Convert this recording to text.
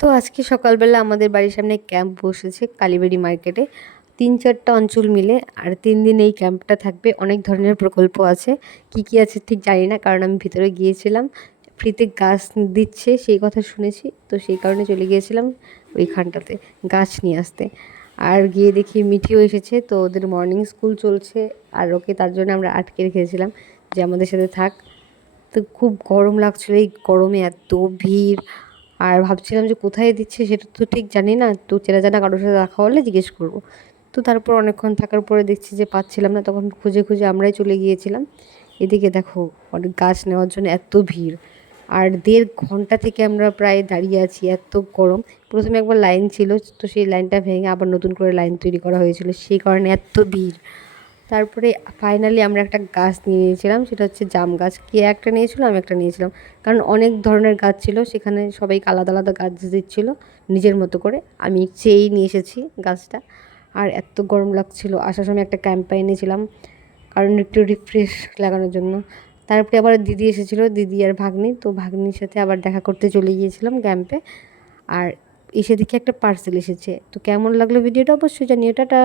তো আজকে সকালবেলা আমাদের বাড়ির সামনে ক্যাম্প বসেছে কালীবাড়ি মার্কেটে। ৩-৪টা অঞ্চল মিলে আর ৩ দিন এই ক্যাম্পটা থাকবে। অনেক ধরনের প্রকল্প আছে। কি, কি আছে ঠিক জানি না, কারণ আমি ভিতরে গিয়েছিলাম। ফ্রিতে গাছ দিচ্ছে সেই কথা শুনেছি। তো সেই কারণে চলে গিয়েছিলাম ওইখানটাতে গাছ নিয়ে আসতে। আর গিয়ে দেখি মিঠিও এসেছে, তো ওদের মর্নিং স্কুল চলছে। আর ওকে তার জন্য আমরা আটকে রেখেছিলাম যে আমাদের সাথে থাক। তো খুব গরম লাগছিল, এই গরমে এত ভিড়। আর ভাবছিলাম যে কোথায় দিচ্ছে সেটা তো ঠিক জানি না, তো চেনা জানা কারোর সাথে দেখা হলে জিজ্ঞেস করব। তো তারপর অনেকক্ষণ থাকার পরে দেখছি যে পাচ্ছিলাম না, তখন খুঁজে খুঁজে আমরাই চলে গিয়েছিলাম। এদিকে দেখো অনেক গাছ নেওয়ার জন্য এত ভিড়। আর 1.5 ঘন্টা থেকে আমরা প্রায় দাঁড়িয়ে আছি, এত গরম। প্রথমে একবার লাইন ছিল, তো সেই লাইনটা ভেঙে আবার নতুন করে লাইন তৈরি করা হয়েছিল, সেই কারণে এত ভিড়। তারপরে ফাইনালি আমরা একটা গাছ নিয়ে নিয়েছিলাম, সেটা হচ্ছে জাম গাছ। কে একটা নিয়েছিল, আমি একটা নিয়েছিলাম। কারণ অনেক ধরনের গাছ ছিল সেখানে, সবাইকে আলাদা আলাদা গাছ দিচ্ছিল নিজের মতো করে। আমি চেয়েই নিয়ে এসেছি গাছটা। আর এত গরম লাগছিল, আসার সময় একটা ক্যাম্পা এনেছিলাম কারণ একটু রিফ্রেশ লাগানোর জন্য। তারপরে আবার দিদি এসেছিলো, দিদি আর ভাগ্নি। তো ভাগ্নির সাথে আবার দেখা করতে চলে গিয়েছিলাম ক্যাম্পে। আর এসে দেখি একটা পার্সেল এসেছে। তো কেমন লাগলো ভিডিওটা অবশ্যই জানিও। টাটা।